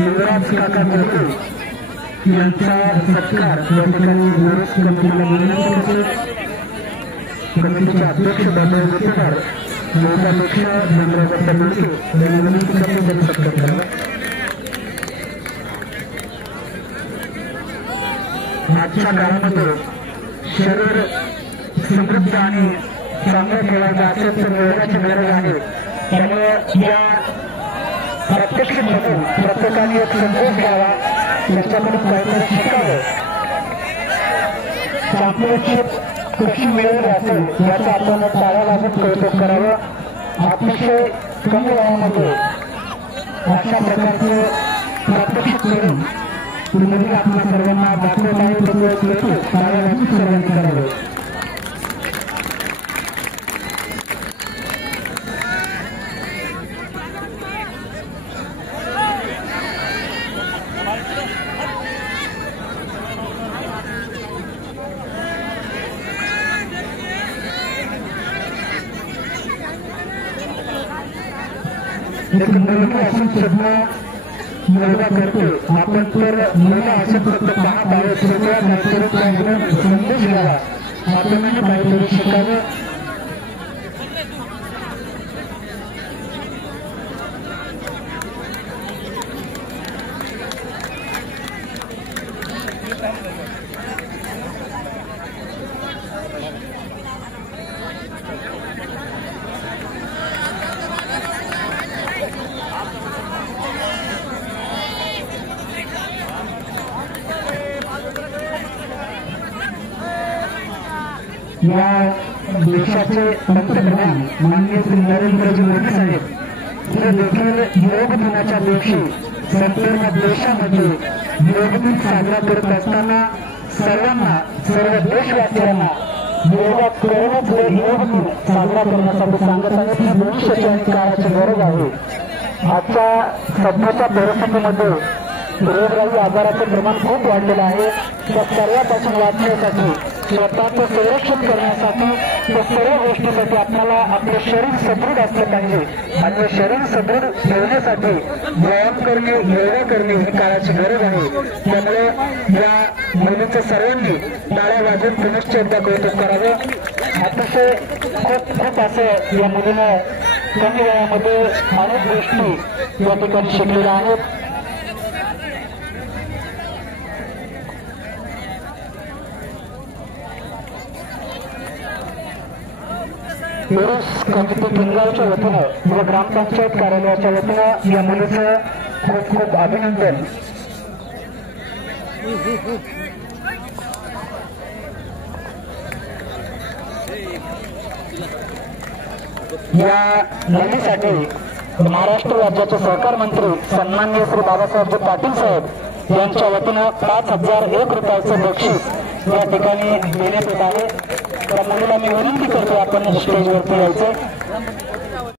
युवराज काका मोरे यांचा सत्कार या ठिकाणी युवराज कमिटीला विनंती करतो। कमिटीचे अध्यक्ष बाबा गुत्तेदार योगाध्यक्ष धनराज मुंडके यांनी विनंती करतो त्यांनी सत्कार करावा। आजच्या काळामध्ये शरीर समृद्ध आणि चांगलं ठेवायचं असेल तर योगाची गरज आहे। त्यामुळे या प्रत्यक्ष बघून प्रत्येकाने एक संदेश घ्यावा, त्याच्याकडून काहीतरी शिकावं। चॅम्पियनशिप कशी मिळवली असेल याचा आपण टाळा वाजत कौतुक करावं। अतिशय कमी वयामध्ये अशा प्रकारचे प्रत्यक्ष करून तुम्ही आपल्या सर्वांना दाखवत आहे त्याचे टाळा वाजत सर्वांनी करावे। एक मुलगी असून सुद्धा मुलगा करतो आपण तर मुलगा असं फक्त पाहत आहोत। कृपया काहीतरी संदेश घ्यावा, आपण काहीतरी शिकावं। या देशाचे पंतप्रधान माननीय श्री नरेंद्रजी मोदी साहेब हे देखील योग दिनाच्या दिवशी संपूर्ण देशामध्ये योग दिन साजरा करत असताना सर्व देशवासियांना योग दिन साजरा करण्यासाठी सांगत आहेत की भविष्याच्या काळाची गरज आहे। आजच्या सध्याच्या परिस्थितीमध्ये रोगराई आजाराचे प्रमाण खूप वाढलेलं आहे। त्या सर्वांपासून वाचण्यासाठी, स्वतःचं संरक्षण करण्यासाठी, त्या सर्व गोष्टीसाठी आपल्याला आपले शरीर सदृढ असले पाहिजे आणि शरीर सदृढ ठेवण्यासाठी व्यायाम करणे, योगा करणे ही काळाची गरज आहे। त्यामुळे या मुलीचं सर्वांनी टाळ्या वाजवून पुनश्च एकदा कौतुक करावं। अतिशय खूप असं या मुलीनं कमी वयामध्ये अनेक गोष्टी या ठिकाणी शिकलेल्या आहेत। पुरुष कमिटी पिंगावच्या वतीनं व ग्रामपंचायत कार्यालयाच्या वतीनं या मुलीचं खूप खूप अभिनंदन। या मुलीसाठी महाराष्ट्र राज्याचे सहकार मंत्री सन्माननीय श्री बाबासाहेब पाटील साहेब यांच्या वतीनं 5001 रुपयाचं बक्षीस या ठिकाणी देण्यात येत आहे। त्या मुलीला मी विनंती करतो आपण स्टेजवरती यायचं।